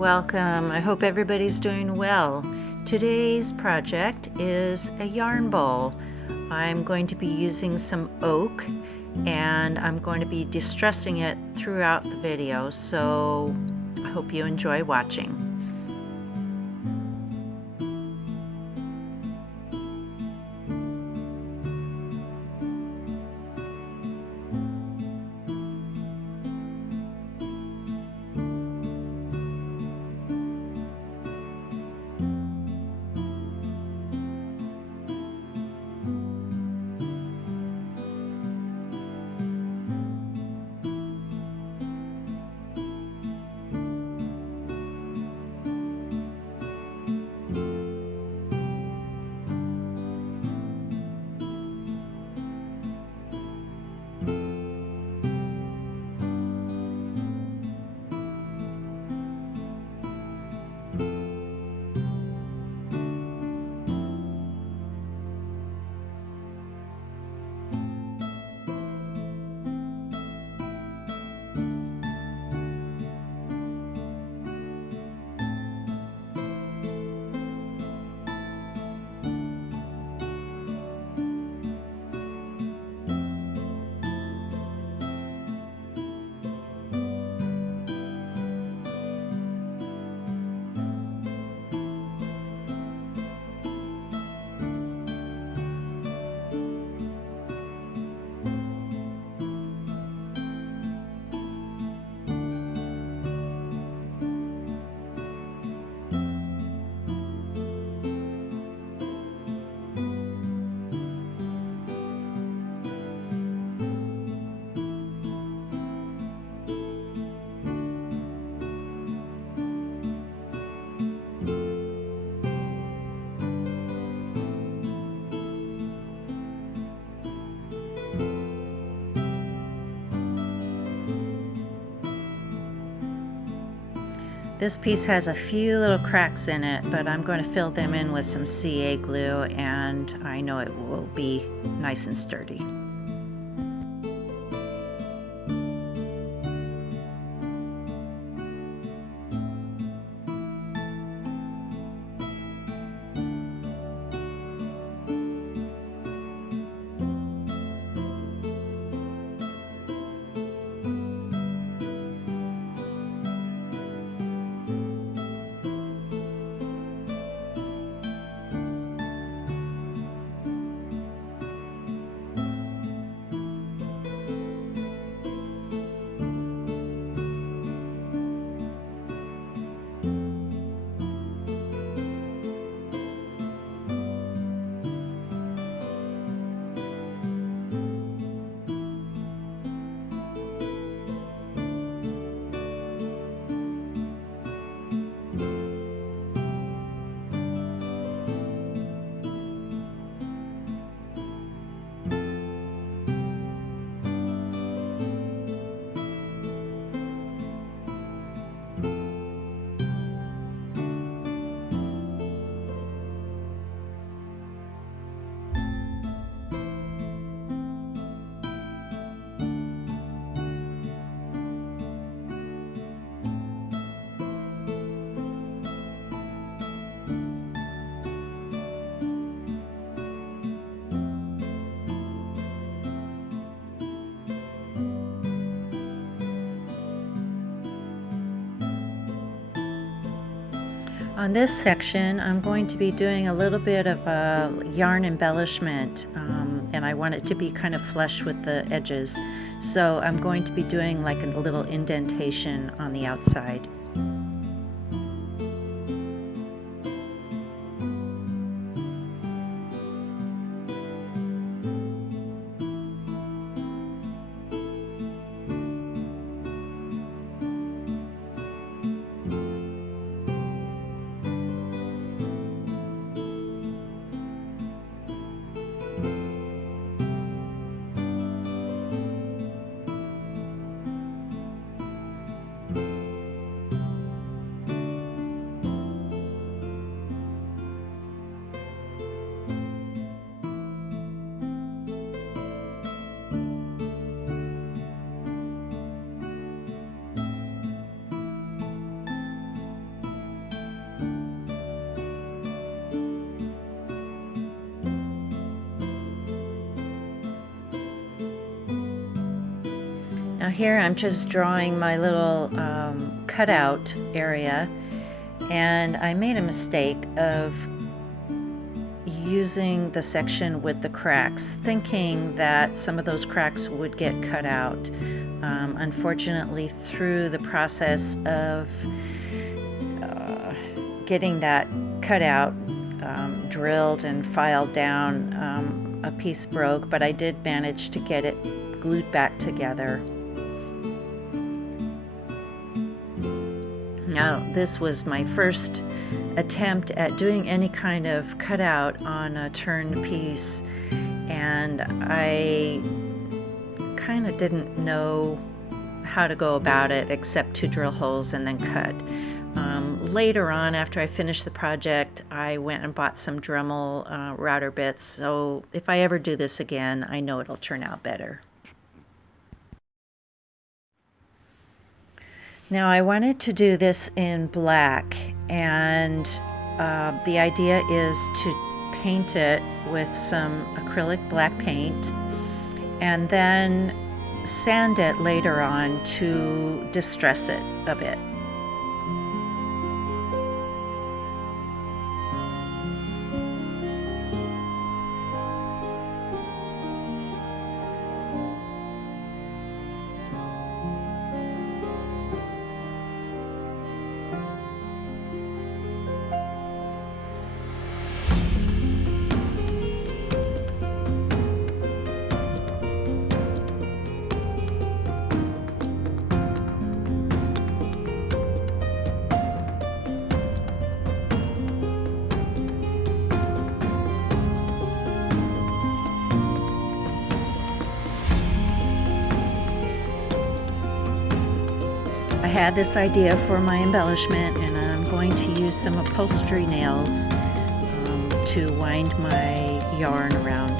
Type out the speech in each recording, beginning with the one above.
Welcome. I hope everybody's doing well. Today's project is a yarn bowl. I'm going to be using some oak and I'm going to be distressing it throughout the video, so I hope you enjoy watching. This piece has a few little cracks in it, but I'm going to fill them in with some CA glue and I know it will be nice and sturdy. On this section, I'm going to be doing a little bit of a yarn embellishment, and I want it to be kind of flush with the edges. So I'm going to be doing like a little indentation on the outside. Now here I'm just drawing my little cutout area, and I made a mistake of using the section with the cracks, thinking that some of those cracks would get cut out. Unfortunately, through the process of getting that cut out, drilled and filed down, a piece broke, but I did manage to get it glued back together. Now, this was my first attempt at doing any kind of cutout on a turned piece, and I kind of didn't know how to go about it except to drill holes and then cut. Later on, after I finished the project, I went and bought some Dremel router bits, so if I ever do this again, I know it'll turn out better. Now, I wanted to do this in black, and the idea is to paint it with some acrylic black paint and then sand it later on to distress it a bit. I had this idea for my embellishment, and I'm going to use some upholstery nails to wind my yarn around.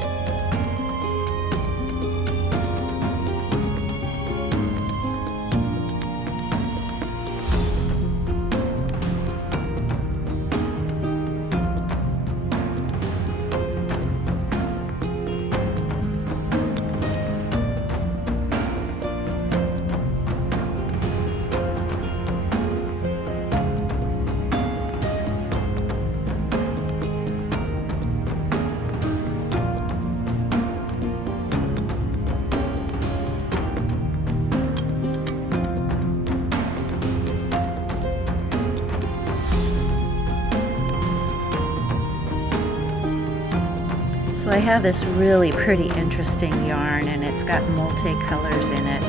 So I have this really pretty interesting yarn, and it's got multi-colors in it,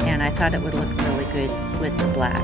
and I thought it would look really good with the black.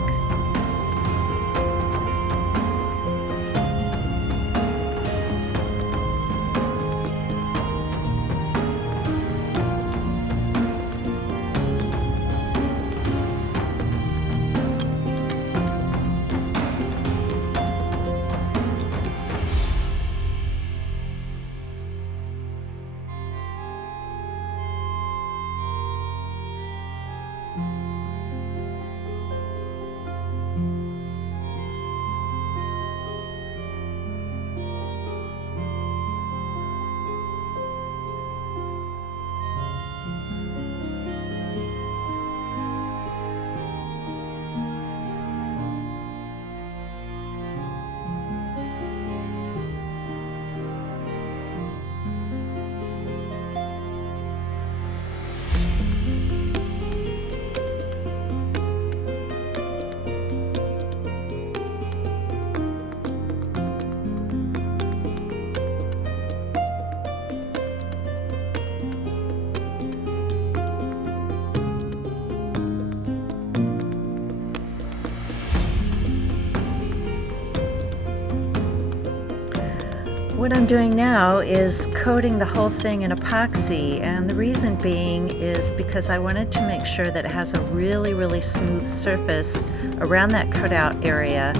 What I'm doing now is coating the whole thing in epoxy, and the reason being is because I wanted to make sure that it has a really smooth surface around that cutout area,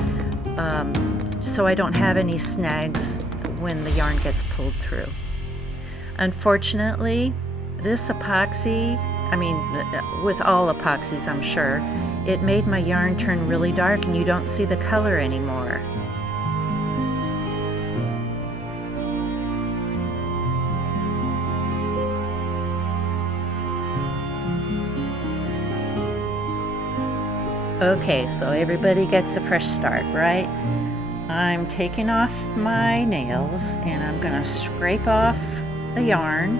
so I don't have any snags when the yarn gets pulled through. Unfortunately, this epoxy, I mean, with all epoxies I'm sure, it made my yarn turn really dark and you don't see the color anymore. Okay, so everybody gets a fresh start, right? I'm taking off my nails and I'm going to scrape off the yarn,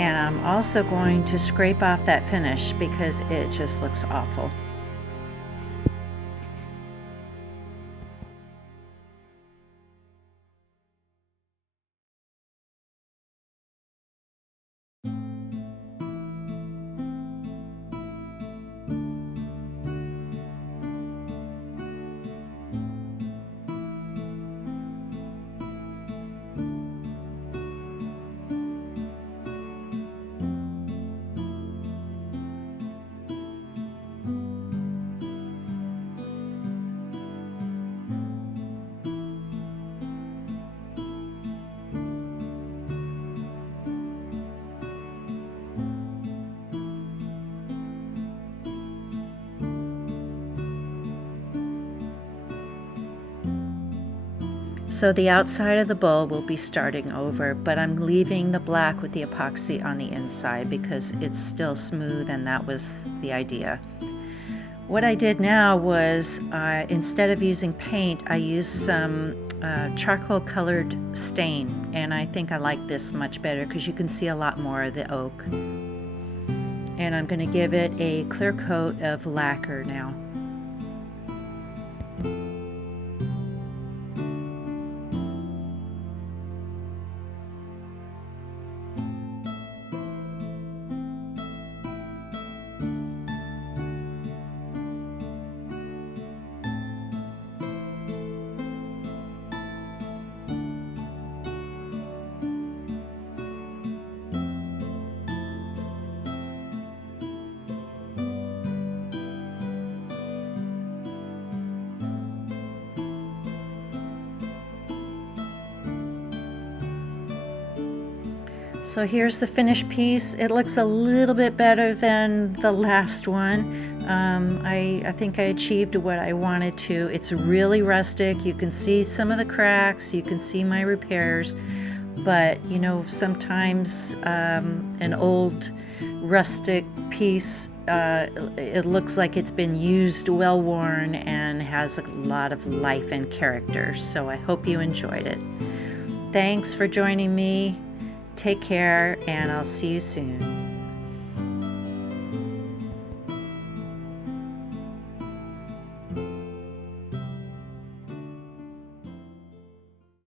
and I'm also going to scrape off that finish because it just looks awful. So the outside of the bowl will be starting over, but I'm leaving the black with the epoxy on the inside because it's still smooth, and that was the idea. What I did now was, instead of using paint, I used some charcoal colored stain, and I think I like this much better because you can see a lot more of the oak. And I'm going to give it a clear coat of lacquer now. So here's the finished piece. It looks a little bit better than the last one. I think I achieved what I wanted to. It's really rustic. You can see some of the cracks. You can see my repairs. But, you know, sometimes an old rustic piece, it looks like it's been used, well worn, and has a lot of life and character. So I hope you enjoyed it. Thanks for joining me. Take care, and I'll see you soon.